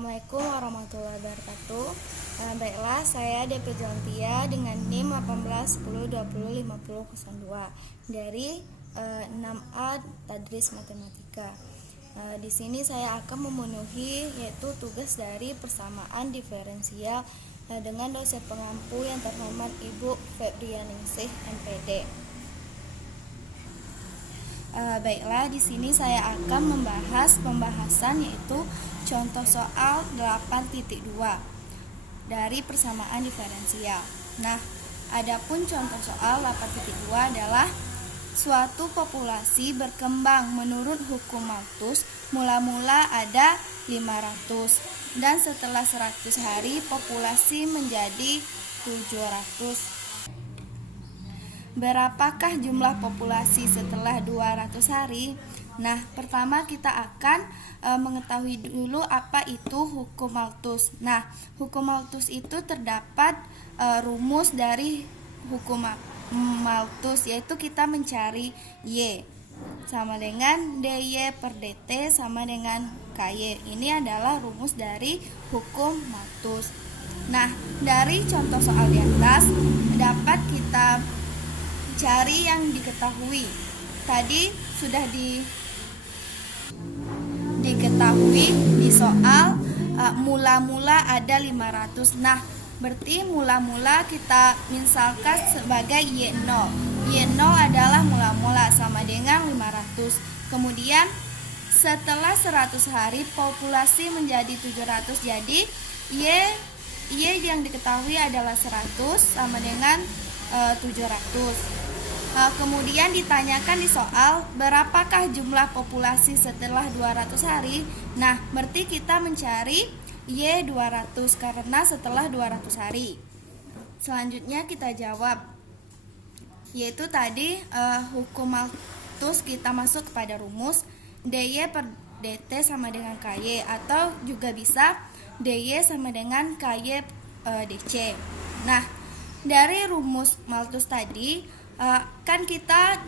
Assalamualaikum warahmatullahi wabarakatuh. Baiklah, saya DP Jontia dengan NIM 1810205002 dari 6A Tadris Matematika. Di sini saya akan memenuhi yaitu tugas dari persamaan diferensial dengan dosen pengampu yang terhormat Ibu Febrianingsih MPD. Baiklah, di sini saya akan membahas pembahasan yaitu contoh soal 8.2 dari persamaan diferensial. Nah, adapun contoh soal 8.2 adalah suatu populasi berkembang menurut hukum Malthus, mula-mula ada 500 dan setelah 100 hari populasi menjadi 700. Berapakah jumlah populasi setelah 200 hari? Nah, pertama kita akan mengetahui dulu apa itu hukum Malthus. Nah, hukum Malthus itu terdapat rumus dari hukum Malthus, yaitu kita mencari Y sama dengan DY per DT sama dengan KY. Ini adalah rumus dari hukum Malthus. Nah, dari contoh soal di atas dapat kita cari yang diketahui. Tadi sudah diketahui di soal mula-mula ada 500. Nah, berarti mula-mula kita misalkan sebagai Y0. Y0 adalah mula-mula sama dengan 500. Kemudian setelah 100 hari populasi menjadi 700. Jadi Y yang diketahui adalah 100 sama dengan 700. Kemudian ditanyakan di soal berapakah jumlah populasi setelah 200 hari. Nah, berarti kita mencari Y 200 karena setelah 200 hari. Selanjutnya kita jawab, yaitu tadi hukum Malthus kita masuk kepada rumus DY per DT sama dengan KY, atau juga bisa DY sama dengan KY DC. Nah, dari rumus Malthus tadi kan kita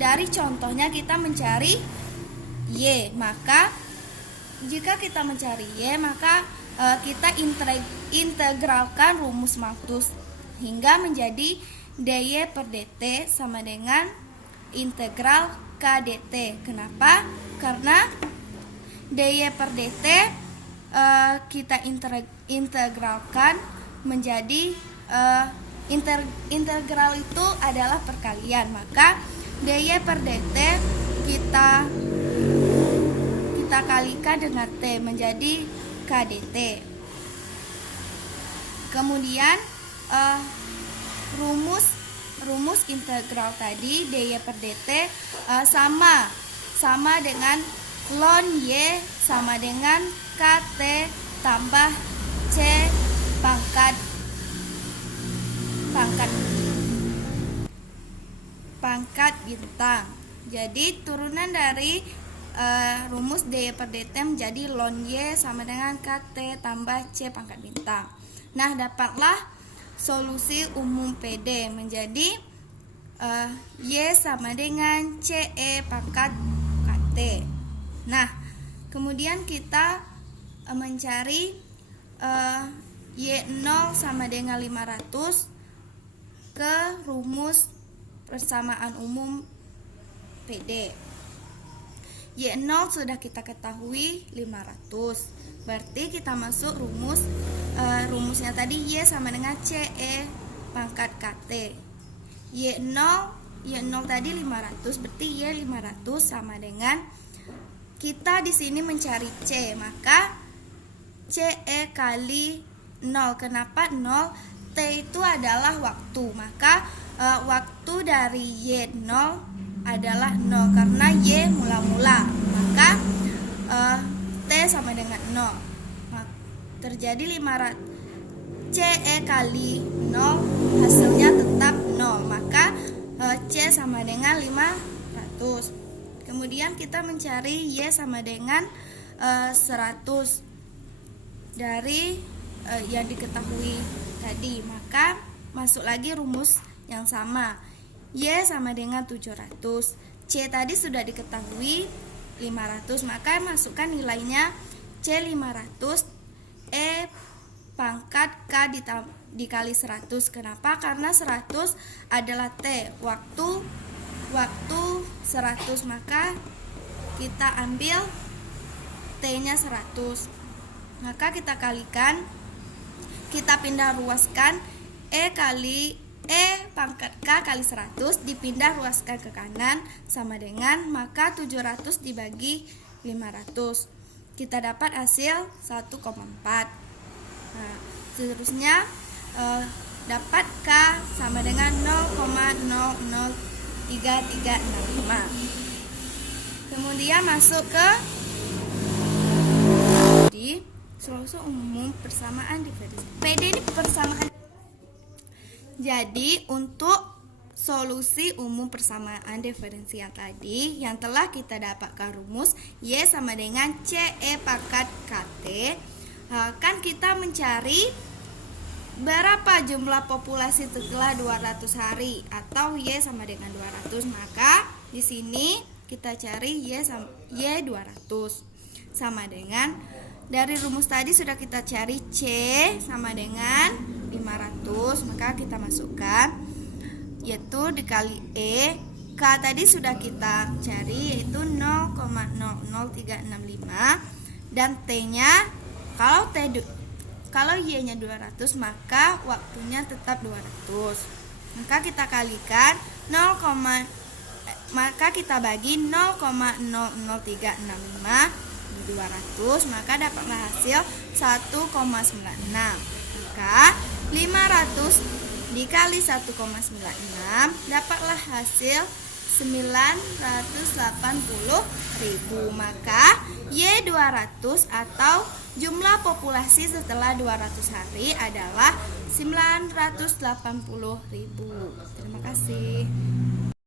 dari contohnya kita mencari Y, maka jika kita mencari Y maka kita integralkan rumus Malthus hingga menjadi DY per DT sama dengan integral KDT. Kenapa? Karena DY per DT kita integralkan menjadi integral itu adalah perkalian, maka DY per DT kita kalikan dengan T menjadi KDT. Kemudian rumus integral tadi DY per DT sama dengan ln Y sama dengan KT tambah C pangkat bintang. Jadi turunan dari rumus DY per DT menjadi ln Y sama dengan KT tambah C pangkat bintang. Nah, dapatlah solusi umum PD menjadi Y sama dengan CE pangkat KT. Nah, kemudian kita mencari Y0 sama dengan 500 ke rumus persamaan umum PD. Y0 sudah kita ketahui 500. Berarti kita masuk rumusnya tadi Y sama dengan CE pangkat KT. Y0 tadi 500, berarti Y 500 sama dengan kita di sini mencari C, maka CE kali 0. Kenapa 0? T itu adalah waktu, maka waktu dari Y0 adalah 0 karena Y mula-mula, maka T sama dengan 0. Terjadi 500 CE kali 0 hasilnya tetap 0, maka C sama dengan 500. Kemudian kita mencari Y sama dengan 100 dari yang diketahui tadi, maka masuk lagi rumus yang sama, Y sama dengan 700. C tadi sudah diketahui 500, maka masukkan nilainya C 500, E pangkat K dikali 100. Kenapa? Karena 100 adalah T, waktu 100, maka kita ambil T-nya 100. Maka kita kalikan, kita pindah ruaskan E pangkat K kali 100 dipindah ruaskan ke kanan sama dengan, maka 700 dibagi 500. Kita dapat hasil 1,4. Nah, seterusnya dapat K sama dengan 0,003365. Kemudian masuk ke solusi umum persamaan diferensial. PD ini persamaan. Jadi untuk solusi umum persamaan diferensial tadi yang telah kita dapatkan rumus Y sama dengan CE pangkat KT, kan kita mencari berapa jumlah populasi setelah 200 hari atau Y sama dengan 200. Maka di sini kita cari Y 200 sama dengan, dari rumus tadi sudah kita cari C sama dengan 500, maka kita masukkan yaitu dikali E. K tadi sudah kita cari yaitu 0,00365 dan T-nya kalau Y-nya 200 maka waktunya tetap 200. Maka kita kalikan maka kita bagi 0,00365 200, maka dapatlah hasil 1,96. Maka 500 dikali 1,96 dapatlah hasil 980.000. Maka Y200 atau jumlah populasi setelah 200 hari adalah 980.000. Terima kasih.